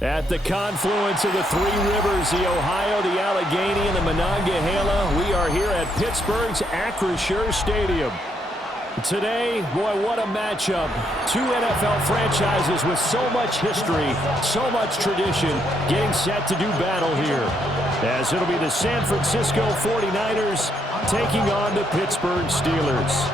At the confluence of the three rivers, the Ohio, the Allegheny, and the Monongahela, we are here at Pittsburgh's Acrisure Stadium. Today, boy, what a matchup. Two NFL franchises with so much history, so much tradition, getting set to do battle here. As it'll be the San Francisco 49ers taking on the Pittsburgh Steelers.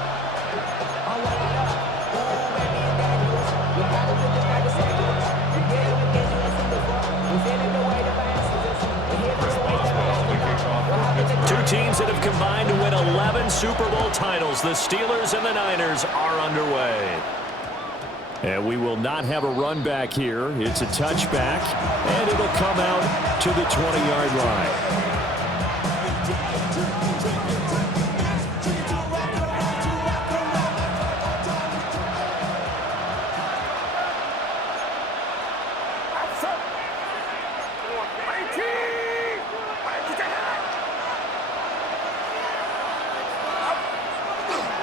Teams that have combined to win 11 Super Bowl titles. The Steelers and the Niners are underway. And we will not have a run back here. It's a touchback, and it'll come out to the 20-yard line.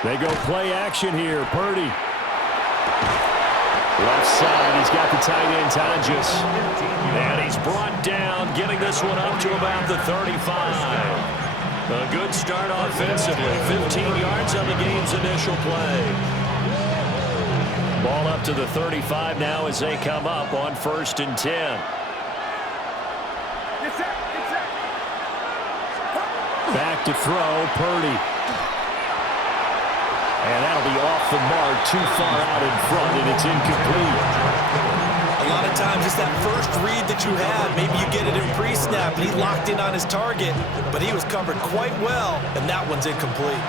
They go play action here. Purdy. Left side, he's got the tight end, Tonjes. And he's brought down, getting this one up to about the 35. A good start offensively. 15 yards on the game's initial play. Ball up to the 35 now as they come up on 1st and 10. Back to throw, Purdy. And that'll be off the mark, too far out in front, and it's incomplete. A lot of times it's that first read that you have. Maybe you get it in pre-snap, and he locked in on his target, but he was covered quite well, and that one's incomplete.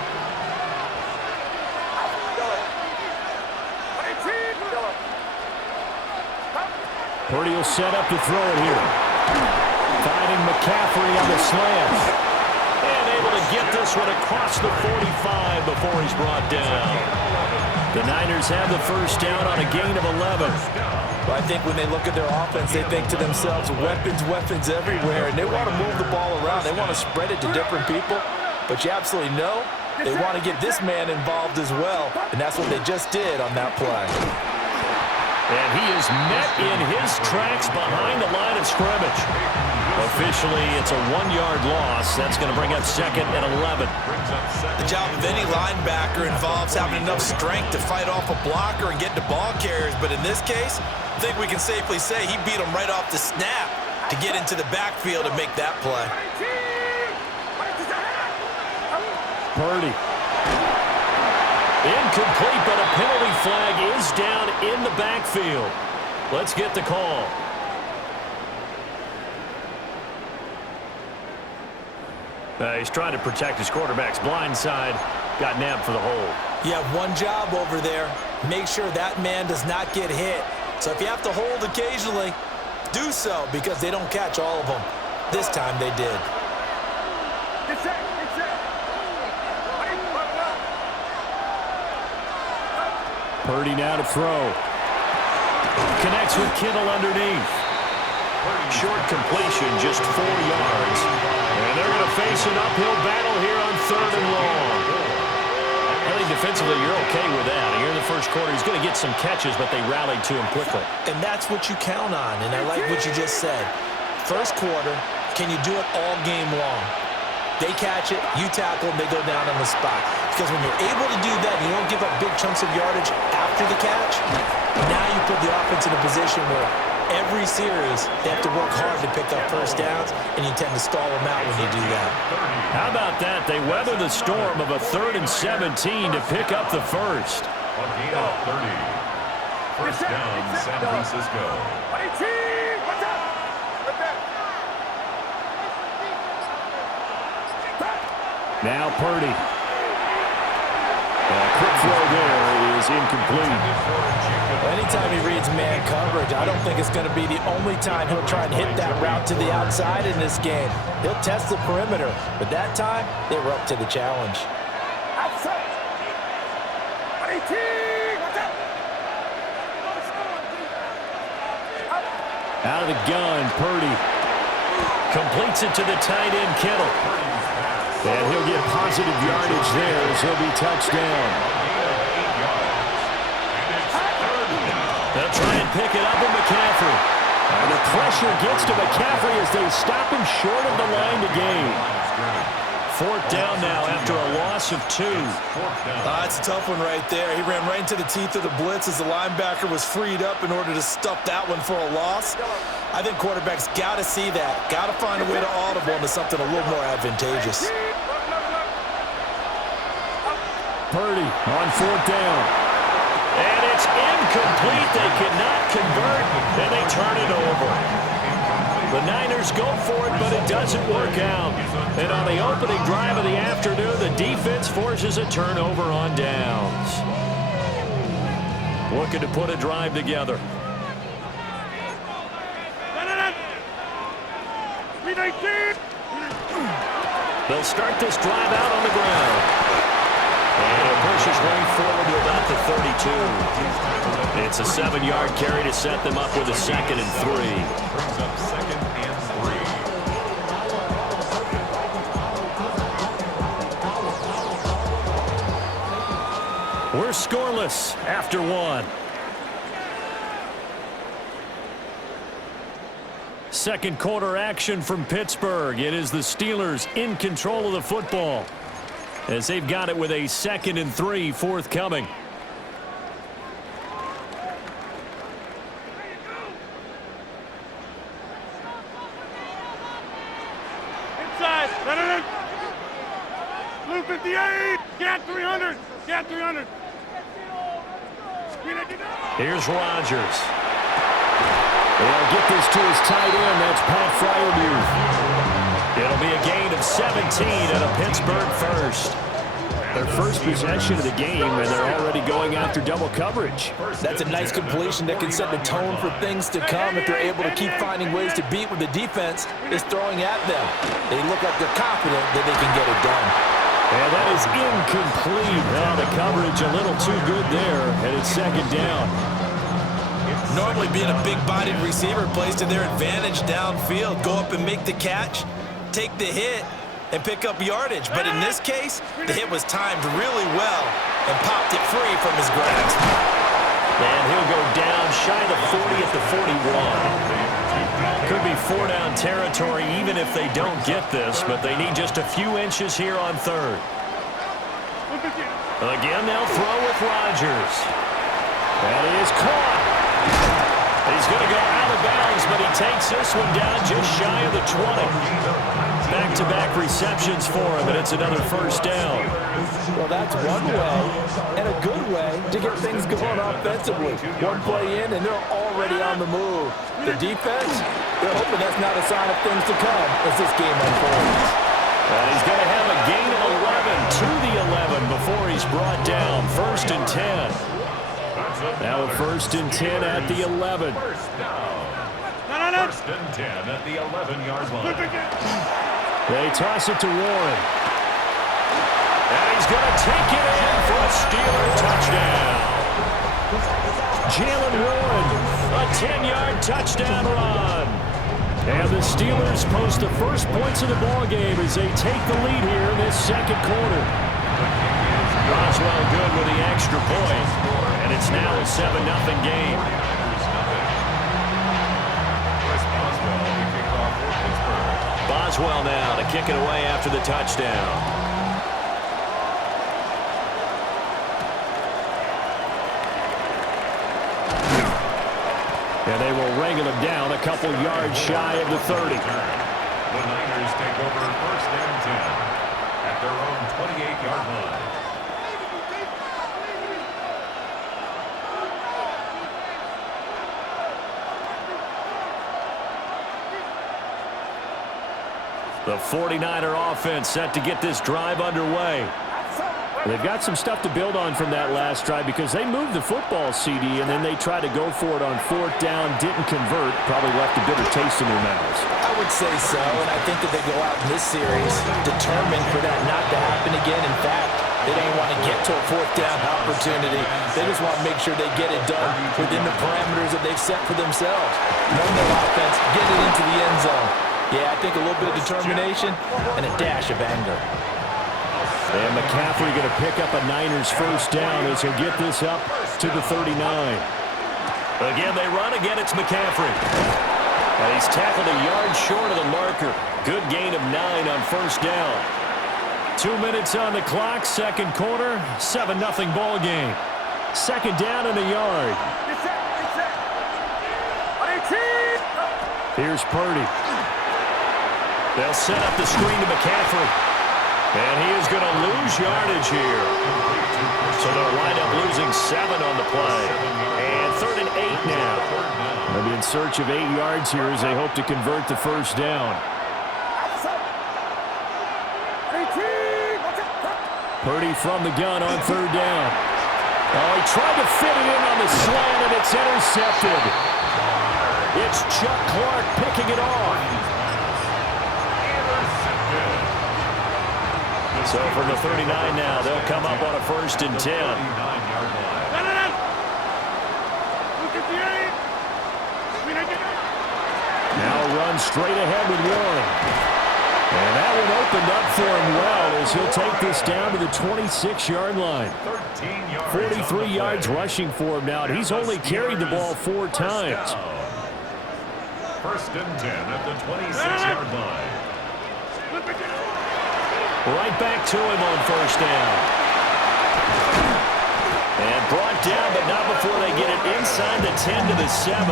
Purdy will set up to throw it here. Finding McCaffrey on the slant. Able to get this one across the 45 before he's brought down. The Niners have the first down on a gain of 11. Well, I think when they look at their offense, they think to themselves, weapons, weapons everywhere, and they want to move the ball around. They want to spread it to different people, but you absolutely know they want to get this man involved as well, and that's what they just did on that play. And he is met in his tracks behind the line of scrimmage. Officially, it's a 1-yard loss. That's going to bring up 2nd and 11. The job of any linebacker involves having enough strength to fight off a blocker and get to ball carriers. But in this case, I think we can safely say he beat him right off the snap to get into the backfield and make that play. Purdy. Incomplete, but a penalty flag is down in the backfield. Let's get the call. He's trying to protect his quarterback's blind side. Got nabbed for the hold. You have one job over there. Make sure that man does not get hit. So if you have to hold occasionally, do so because they don't catch all of them. This time they did. Purdy now to throw. Connects with Kittle underneath. Short completion, just 4 yards. And they're going to face an uphill battle here on 3rd and long. I think defensively you're okay with that. Here in the first quarter, he's going to get some catches, but they rallied to him quickly. And that's what you count on, and I like what you just said. First quarter, can you do it all game long? They catch it, you tackle, and they go down on the spot. Because when you're able to do that, you don't give up big chunks of yardage after the catch. Now you put the offense in a position where every series they have to work hard to pick up first downs, and you tend to stall them out when you do that. How about that? They weather the storm of a 3rd and 17 to pick up the first. On gain of 30. First down, San Francisco. Now Purdy. A quick throw there is incomplete. Anytime he reads man coverage, I don't think it's going to be the only time he'll try and hit that route to the outside in this game. He'll test the perimeter, but that time they were up to the challenge. Out of the gun, Purdy completes it to the tight end, Kittle. And he'll get positive yardage there as he'll be touchdown. They'll try and pick it up with McCaffrey. And the pressure gets to McCaffrey as they stop him short of the line to gain. Fourth down now after a loss of 2. It's a tough one right there. He ran right into the teeth of the blitz as the linebacker was freed up in order to stuff that one for a loss. I think quarterbacks got to see that. Got to find a way to audible into something a little more advantageous. Purdy on fourth down. And it's incomplete. They cannot convert, and they turn it over. The Niners go for it, but it doesn't work out. And on the opening drive of the afternoon, the defense forces a turnover on downs. Looking to put a drive together. They'll start this drive out on the ground. And it pushes right forward to about the 32. It's a 7-yard carry to set them up with a 2nd and 3. Brings up 2nd and 3. We're scoreless after 1. Second quarter action from Pittsburgh. It is the Steelers in control of the football as they've got it with a 2nd and 3 forthcoming. Inside. Blue 58. Get 300. Get 300. Here's Rodgers. They'll get this to his tight end. That's Pat Fryermuth. It'll be a gain of 17 and a Pittsburgh first. Their first possession of the game, and they're already going after double coverage. That's a nice completion that can set the tone for things to come if they're able to keep finding ways to beat what the defense is throwing at them. They look like they're confident that they can get it done. And that is incomplete. Now the coverage a little too good there, and it's 2nd down. Normally being a big-bodied receiver plays to their advantage downfield. Go up and make the catch, take the hit, and pick up yardage. But in this case, the hit was timed really well and popped it free from his grasp. And he'll go down shy of the 40 at the 41. Could be 4-down territory even if they don't get this, but they need just a few inches here on 3rd. Again, they'll throw with Rodgers. That is caught. He's going to go out of bounds, but he takes this one down just shy of the 20. Back-to-back receptions for him, and it's another first down. Well, that's one way, and a good way, to get things going offensively. One play in, and they're already on the move. The defense, they're hoping that's not a sign of things to come as this game unfolds. And he's going to have a gain of 11 to the 11 before he's brought down. 1st and 10. Now a 1st and 10 at the 11. First down. 1st and 10 at the 11-yard line. They toss it to Warren. And he's going to take it in for a Steeler touchdown. Jalen Warren, a 10-yard touchdown run. And the Steelers post the first points of the ballgame as they take the lead here in this 2nd quarter. Boswell good with the extra point. And it's now a 7-0 game. Boswell now to kick it away after the touchdown. And they will wrangle him down a couple yards shy of the 30. The Niners take over 1st and 10 at their own 28-yard line. The 49er offense set to get this drive underway. They've got some stuff to build on from that last drive because they moved the football, CD, and then they tried to go for it on 4th down, didn't convert, probably left a bitter taste in their mouths. I would say so, and I think that they go out in this series determined for that not to happen again. In fact, they don't want to get to a 4th down opportunity. They just want to make sure they get it done within the parameters that they've set for themselves. Run their offense, get it into the end zone. Yeah, I think a little bit of determination and a dash of anger. And McCaffrey going to pick up a Niners first down as he'll get this up to the 39. Again, they run. Again, it's McCaffrey. And he's tackled a yard short of the marker. Good gain of 9 on first down. 2 minutes on the clock, second quarter, 7-0 ball game. Second down and a yard. Here's Purdy. They'll set up the screen to McCaffrey. And he is going to lose yardage here. So they'll wind up losing 7 on the play. And 3rd and 8 now. They'll be in search of 8 yards here as they hope to convert the first down. Purdy from the gun on 3rd down. Oh, he tried to fit it in on the slant, and it's intercepted. It's Chuck Clark picking it off. So from the 39 now, they'll come up on a 1st and 10. Now run straight ahead with Warren. And that one opened up for him well as he'll take this down to the 26-yard line. 43 yards rushing for him now, and he's only carried the ball 4 times. 1st and 10 at the 26-yard line. Right back to him on 1st down. And brought down, but not before they get it inside the 10 to the 7.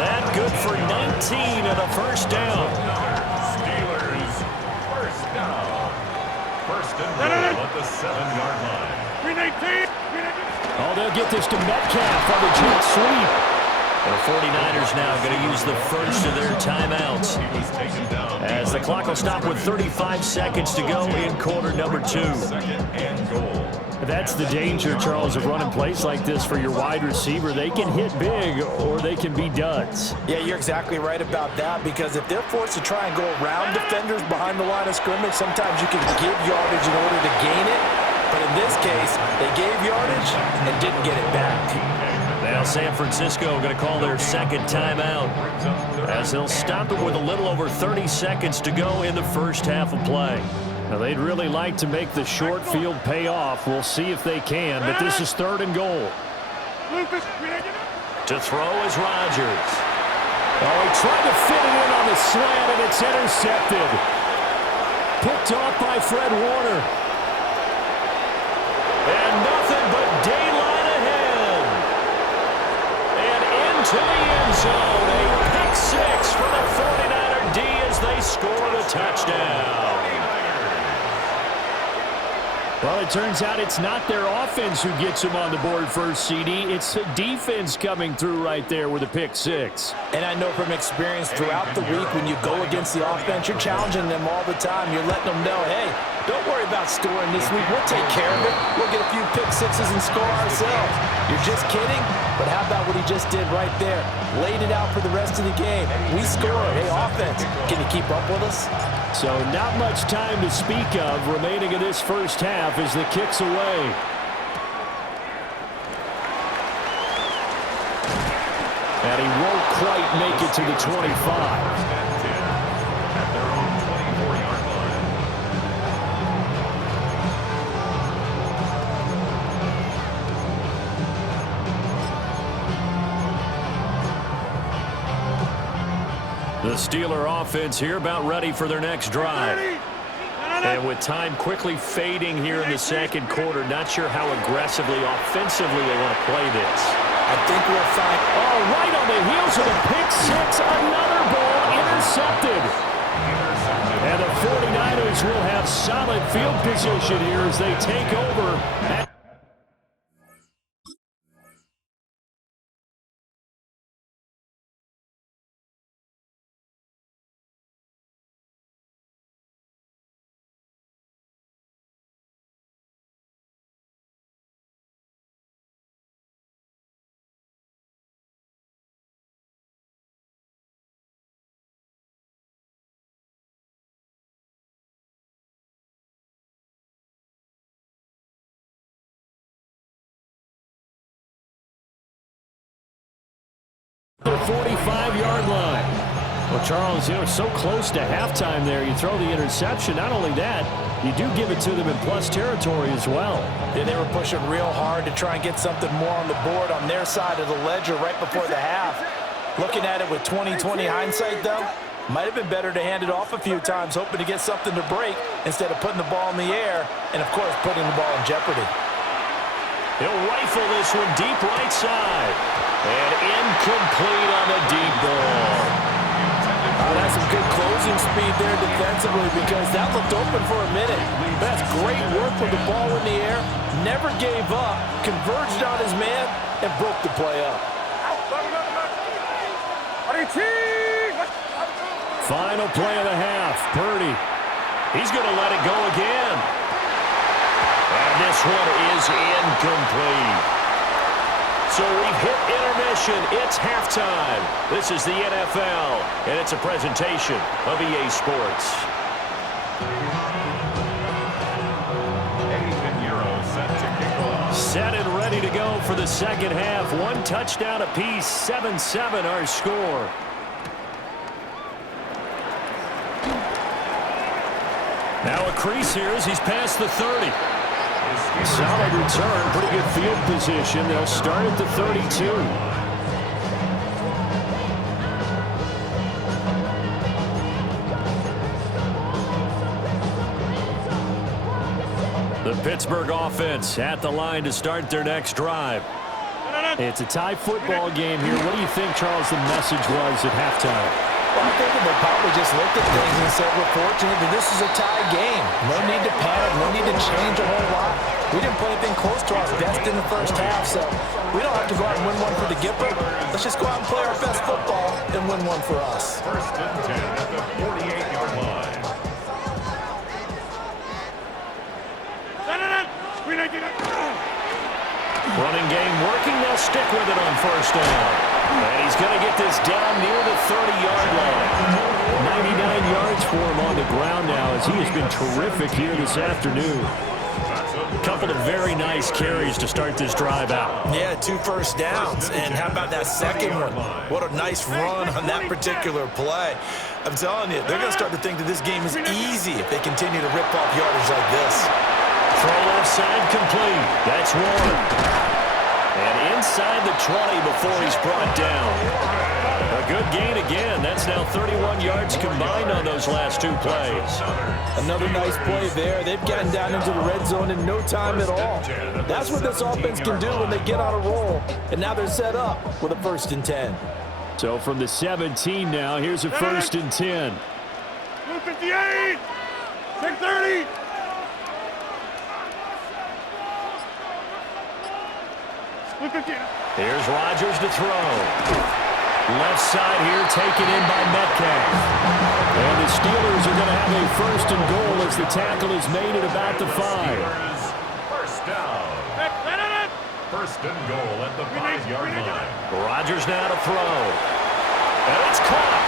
That good for 19 and a 1st down. At the 7-yard line. Oh, they'll get this to Metcalf on the jet sweep. The 49ers now going to use the first of their timeouts as the clock will stop with 35 seconds to go in quarter number 2. 2nd and goal. That's the danger, Charles, of running plays like this for your wide receiver. They can hit big or they can be duds. Yeah, you're exactly right about that, because if they're forced to try and go around defenders behind the line of scrimmage, sometimes you can give yardage in order to gain it. But in this case, they gave yardage and didn't get it back. Now San Francisco going to call their 2nd timeout as they'll stop it with a little over 30 seconds to go in the first half of play. Now, they'd really like to make the short field pay off. We'll see if they can, but this is 3rd and goal. To throw is Rodgers. Oh, he tried to fit it in on the slant, and it's intercepted. Picked off by Fred Warner. And nothing but daylight ahead. And into the end zone. A pick 6 for the 49er D as they score the touchdown. Well, it turns out it's not their offense who gets them on the board first, CD. It's the defense coming through right there with a pick 6. And I know from experience throughout the week, when you go against the offense, you're challenging them all the time. You're letting them know, hey, don't worry about scoring this week. We'll take care of it. We'll get a few pick 6s and score ourselves. You're just kidding? But how about what he just did right there? Laid it out for the rest of the game. We scored. Hey, offense, can you keep up with us? So not much time to speak of remaining in this first half as the kick's away. And he won't quite make it to the 25. At their own 24-yard line. The Steeler offense here about ready for their next drive. And with time quickly fading here in the second quarter, not sure how aggressively, offensively they want to play this. I think we'll find... Oh, right on the heels of a pick 6, another ball intercepted. And the 49ers will have solid field position here as they take over. The 45-yard line. Well, Charles, so close to halftime there. You throw the interception. Not only that, you do give it to them in plus territory as well. Yeah, they were pushing real hard to try and get something more on the board on their side of the ledger right before the half. Looking at it with 20/20 hindsight, though, might have been better to hand it off a few times, hoping to get something to break instead of putting the ball in the air and, of course, putting the ball in jeopardy. He'll rifle this one deep right side. And incomplete on the deep ball. Oh, that's some good closing speed there defensively because that looked open for a minute. That's great work with the ball in the air. Never gave up, converged on his man, and broke the play up. Final play of the half. Purdy. He's going to let it go again. And this one is incomplete. So we've hit intermission. It's halftime. This is the NFL, and it's a presentation of EA Sports. Set and ready to go for the second half. One touchdown apiece, 7-7 our score. Now a crease here as he's past the 30. Solid return, pretty good field position. They'll start at the 32. The Pittsburgh offense at the line to start their next drive. It's a tie football game here. What do you think, Charles, the message was at halftime? Well, I think they probably just looked at things and said, we're fortunate that this is a tie game. No need to panic, no need to change a whole lot. We didn't play anything close to our best in the first half, so we don't have to go out and win one for the Gipper. Let's just go out and play our best football and win one for us. First and 10 at the 48-yard line. Running game working. They'll stick with it on first down. And he's going to get this down near the 30-yard line. 99 yards for him on the ground now as he has been terrific here this afternoon. A couple of very nice carries to start this drive out. Yeah, 2 first downs. And how about that second one? What a nice run on that particular play. I'm telling you, they're going to start to think that this game is easy if they continue to rip off yardage like this. Throw left side complete. That's one. And inside the 20 before he's brought down. A good gain again. That's now 31 yards combined on those last 2 plays. Another nice play there. They've gotten down into the red zone in no time at all. That's what this offense can do when they get on a roll. And now they're set up with a 1st and 10. So from the 17 now, here's a 1st and 10. 258! 630! Here's Rodgers to throw. Left side here taken in by Metcalf. And the Steelers are going to have a 1st and goal as the tackle is made at about the 5. First down. 1st and goal at the 5-yard line. Rodgers now to throw. And it's caught.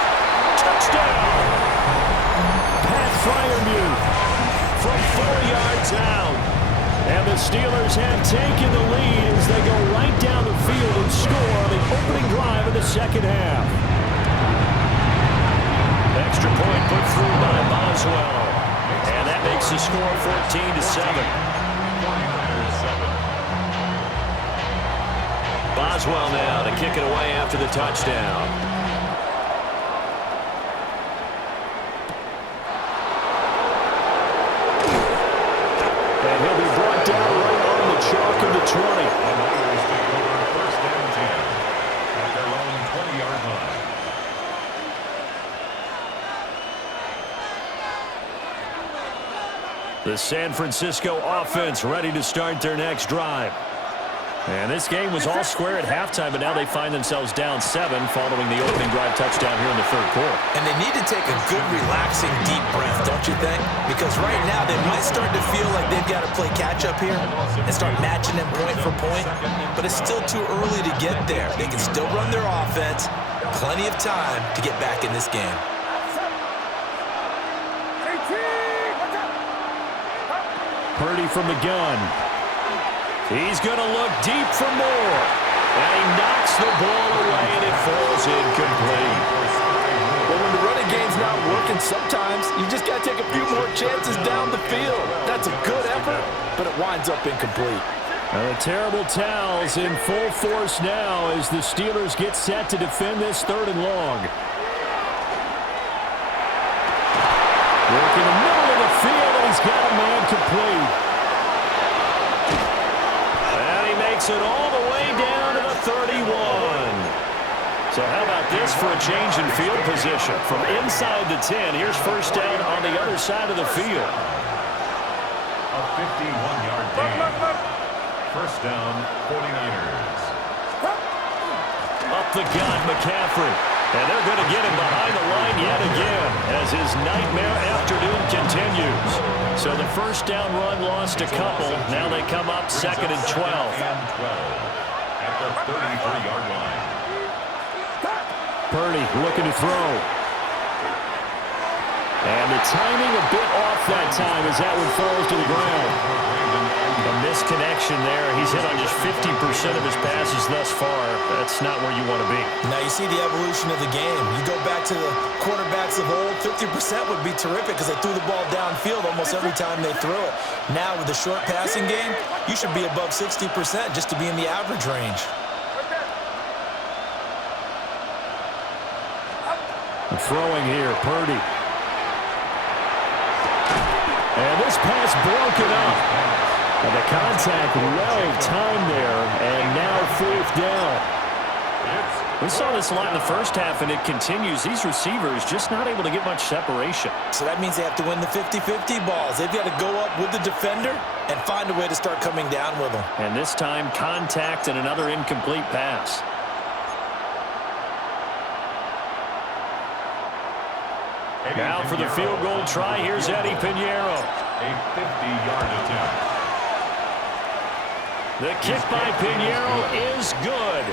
Touchdown. Pat Freiermuth from 4 yards out. And the Steelers have taken the lead as they go right down the field and score on the opening drive of the second half. Extra point put through by Boswell. And that makes the score 14-7. Boswell now to kick it away after the touchdown. And he'll be brought down right on the chalk of the 20. The Niners take over 1st and 10 at their own 20-yard line. The San Francisco offense ready to start their next drive. And this game was all square at halftime, but now they find themselves down 7 following the opening drive touchdown here in the 3rd quarter. And they need to take a good, relaxing, deep breath, don't you think? Because right now they might start to feel like they've got to play catch-up here and start matching them point for point. But it's still too early to get there. They can still run their offense. Plenty of time to get back in this game. Purdy from the gun. He's going to look deep for more. And he knocks the ball away, and it falls incomplete. Well, when the running game's not working, sometimes you just got to take a few more chances down the field. That's a good effort, but it winds up incomplete. The terrible towels in full force now as the Steelers get set to defend this 3rd and long. Work in the middle of the field, and he's got a man complete. And he makes it all the way down to the 31. So how about this for a change in field position? From inside the 10, here's first down on the other side of the field. A 51-yard gain. First down, 49ers. Up the gut, McCaffrey. And they're going to get him behind the line yet again as his nightmare afternoon continues. So the first down run lost a couple. Now they come up 2nd and 12. At the 33-yard line. Purdy looking to throw. And the timing a bit off that time as that one falls to the ground. A misconnection there. He's hit on just 50% of his passes thus far. That's not where you want to be. Now you see the evolution of the game. You go back to the quarterbacks of old, 50% would be terrific because they threw the ball downfield almost every time they threw it. Now with the short passing game, you should be above 60% just to be in the average range. Throwing here, Purdy. And this pass broken up. And the contact well timed there, and now 4th down. We saw this a lot in the first half, and it continues. These receivers just not able to get much separation. So that means they have to win the 50-50 balls. They've got to go up with the defender and find a way to start coming down with them. And this time, contact and another incomplete pass. Now for the field goal try, here's Eddie Pinheiro. A 50-yard attempt. The kick by Pinheiro is good.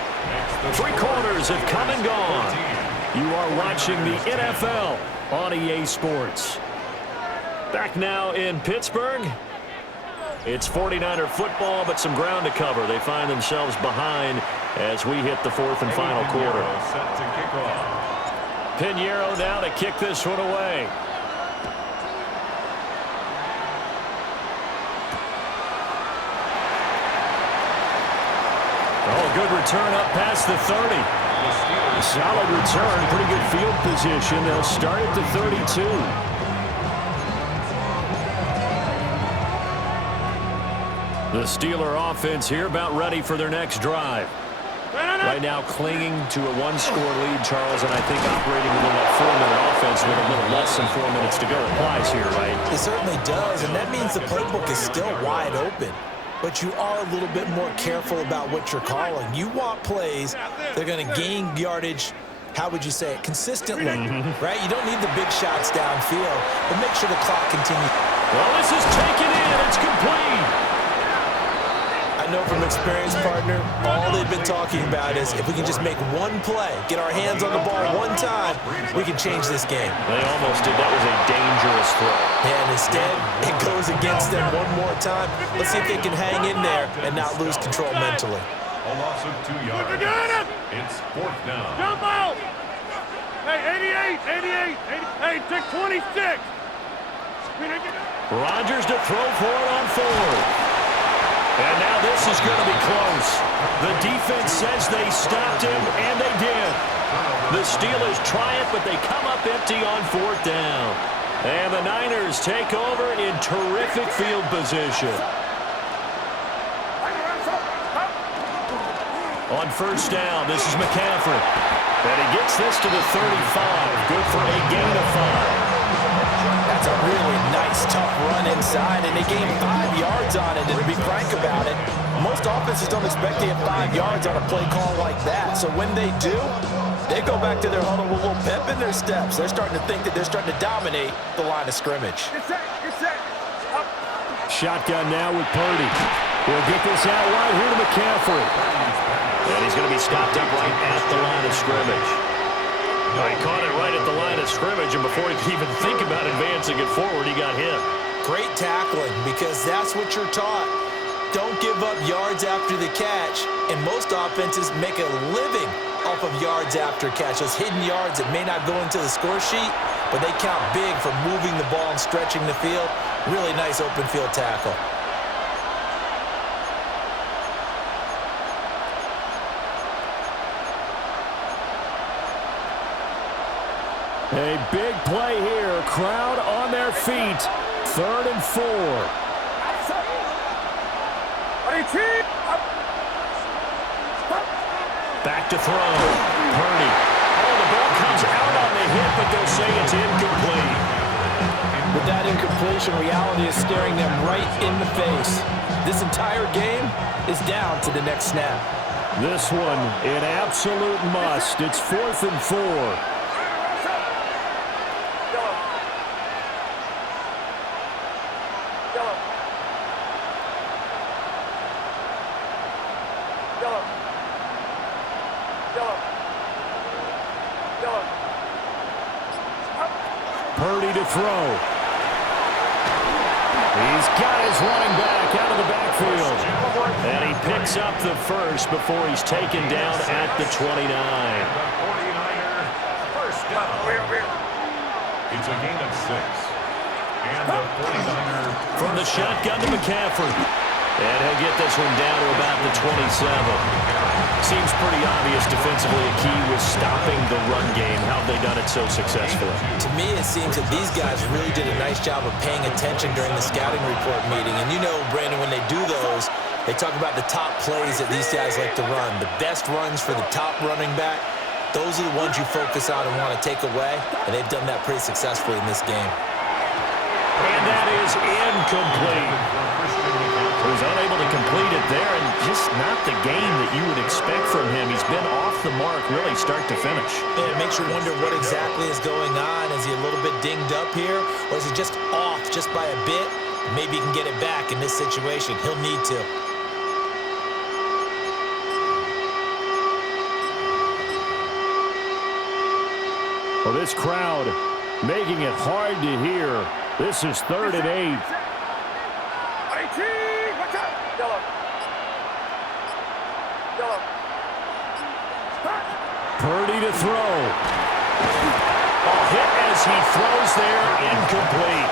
3 quarters have come and gone. You are watching the NFL on EA Sports. Back now in Pittsburgh. It's 49er football, but some ground to cover. They find themselves behind as we hit the 4th and final quarter. Set to kick off. Pinheiro now to kick this one away. Oh, good return up past the 30. Solid return, pretty good field position. They'll start at the 32. The Steeler offense here about ready for their next drive. Right now clinging to a 1-score lead, Charles, and I think operating within that 4-minute offense with a little less than 4 minutes to go applies here, right? It certainly does, and that means the playbook is still wide open. But you are a little bit more careful about what you're calling. You want plays that are going to gain yardage, how would you say it, consistently, right? You don't need the big shots downfield, but make sure the clock continues. Well, this is taken in. It's complete. I know from experience, partner, all they've been talking about is if we can just make one play, get our hands on the ball one time, we can change this game. They almost did. That was a dangerous throw. And instead, it goes against them one more time. Let's see if they can hang in there and not lose control mentally. A loss of 2 yards. It's 4th down. Jump out! Hey, 88, hey, take 26. Rodgers to throw for it on 4th. And now this is going to be close. The defense says they stopped him, and they did. The Steelers try it, but they come up empty on 4th down. And the Niners take over in terrific field position. On first down, this is McCaffrey. And he gets this to the 35. Good for a gain of 5. That's a really nice, tough run inside, and they gained 5 yards on it. And to be frank about it, most offenses don't expect to get 5 yards on a play call like that. So when they do, they go back to their huddle with a little pep in their steps. They're starting to think that they're starting to dominate the line of scrimmage. Shotgun now with Purdy. We'll get this out right here to McCaffrey. And he's going to be stopped up right at the line of scrimmage. He caught it right at the line of scrimmage, and before he could even think about advancing it forward, he got hit. Great tackling, because that's what you're taught. Don't give up yards after the catch, and most offenses make a living off of yards after catch. Those hidden yards that may not go into the score sheet, but they count big for moving the ball and stretching the field. Really nice open field tackle. A big play here. Crowd on their feet. 3rd and 4. Back to throw. Purdy. Oh, the ball comes out on the hit, but they'll say it's incomplete. With that incompletion, reality is staring them right in the face. This entire game is down to the next snap. This one, an absolute must. It's 4th and 4. Purdy to throw. He's got his running back out of the backfield. And he picks up the first before he's taken down at the 29. The 49er first down. It's a gain of 6. And the 49er from the shotgun to McCaffrey. And he'll get this one down to about the 27. Seems pretty obvious defensively a key was stopping the run game. How have they done it so successfully? To me, it seems that these guys really did a nice job of paying attention during the scouting report meeting. And you know, Brandon, when they do those, they talk about the top plays that these guys like to run. The best runs for the top running back, those are the ones you focus on and want to take away. And they've done that pretty successfully in this game. And that is incomplete. He was unable to complete it there, and just not the game that you would expect from him. He's been off the mark really start to finish. Yeah, it makes you wonder what exactly is going on. Is he a little bit dinged up here, or is he just off just by a bit? Maybe he can get it back in this situation. He'll need to. Well, this crowd making it hard to hear. This is 3rd and 8. Purdy to throw. A hit as he throws there, incomplete.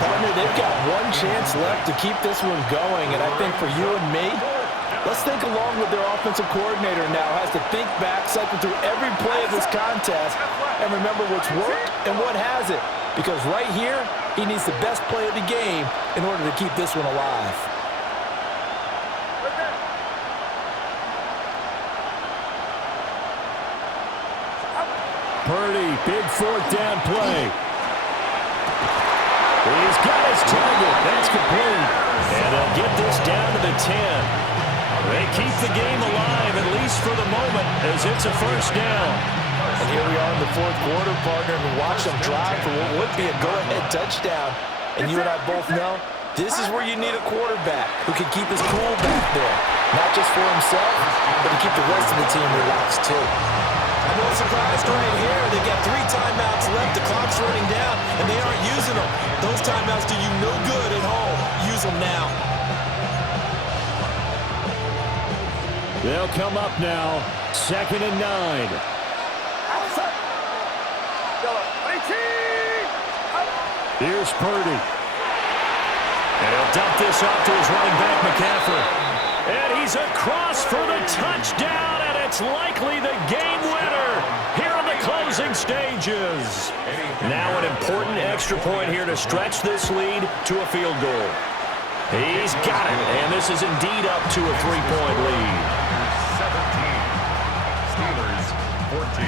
Partner, they've got one chance left to keep this one going, and I think for you and me, let's think along with their offensive coordinator now. Has to think back, cycle through every play of this contest, and remember what's worked and what hasn't. Because right here, he needs the best play of the game in order to keep this one alive. Purdy, big 4th down play. He's got his target. That's complete. And they'll get this down to the 10. They keep the game alive, at least for the moment, as it's a first down. And here we are in the 4th quarter, partner, and watch them drive for what would be a go-ahead touchdown. And you and I both know this is where you need a quarterback who can keep his cool back there. Not just for himself, but to keep the rest of the team relaxed, too. I'm a little surprised right here. They got 3 timeouts left. The clock's running down, and they aren't using them. Those timeouts do you no good at home. Use them now. They'll come up now, 2nd and 9. Here's Purdy. And he'll dump this off to his running back, McCaffrey. And he's across for the touchdown, and it's likely the game winner here in the closing stages. Now an important extra point here to stretch this lead to a field goal. He's got it, and this is indeed up to a 3-point lead. 17. Steelers 14.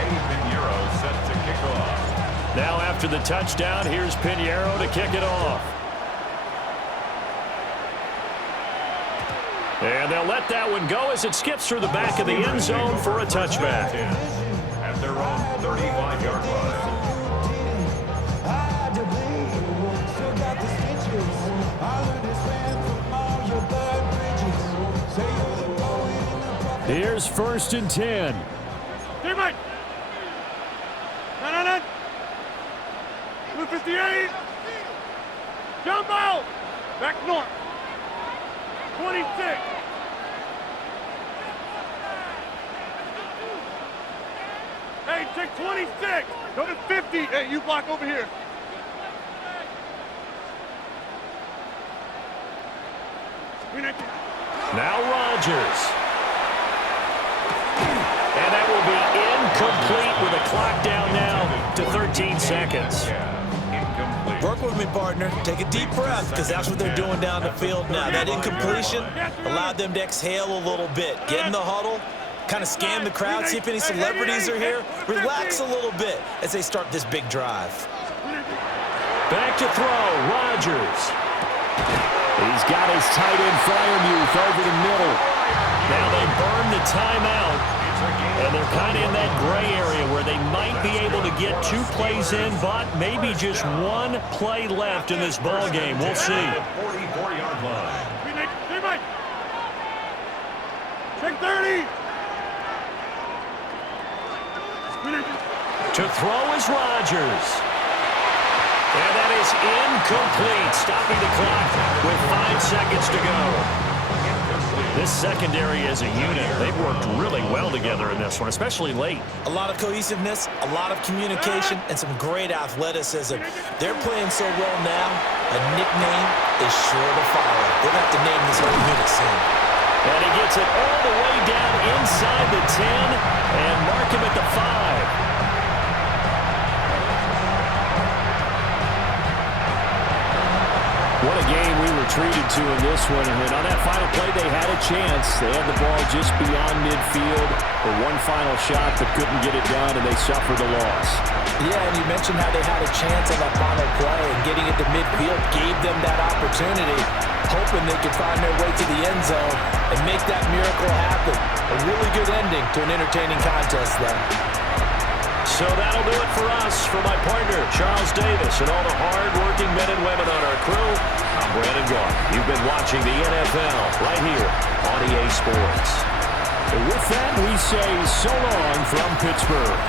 Eddie Pinheiro set to kick off. Now after the touchdown, here's Pinheiro to kick it off. And they'll let that one go as it skips through the back of the end zone for a touchback. At their own 35-yard line. Here's 1st and 10. Teammate! No. Blue 58! Jump out! Back north! 26! Hey, take 26! Go to 50! Hey, you block over here! Now Rodgers. And that will be incomplete. The clock down now to 13 seconds. Incomplete. Work with me, partner. Take a deep breath, because that's what they're doing down the field now. That incompletion allowed them to exhale a little bit. Get in the huddle, kind of scan the crowd, see if any celebrities are here. Relax a little bit as they start this big drive. Back to throw, Rodgers. He's got his tight end Fryermuth over the middle. Now they burn the timeout, and they're kind of in that gray area where they might be able to get 2 plays in, but maybe just 1 play left in this ball game. We'll see. 44-yard line. Check 30. To throw is Rodgers. And that is incomplete, stopping the clock with 5 seconds to go. This secondary as a unit, they've worked really well together in this one, especially late. A lot of cohesiveness, a lot of communication, and some great athleticism. They're playing so well now, a nickname is sure to follow. They're going to have to name this whole unit soon. And he gets it all the way down inside the 10 and mark him at the 5. What a game we were treated to in this one. And on that final play, they had a chance. They had the ball just beyond midfield for one final shot, but couldn't get it done, and they suffered a loss. Yeah, and you mentioned how they had a chance on that final play, and getting it to midfield gave them that opportunity, hoping they could find their way to the end zone and make that miracle happen. A really good ending to an entertaining contest there. So that'll do it for us. For my partner, Charles Davis, and all the hard-working men and women on our crew, I'm Brandon Gault. You've been watching the NFL right here on EA Sports. And with that, we say so long from Pittsburgh.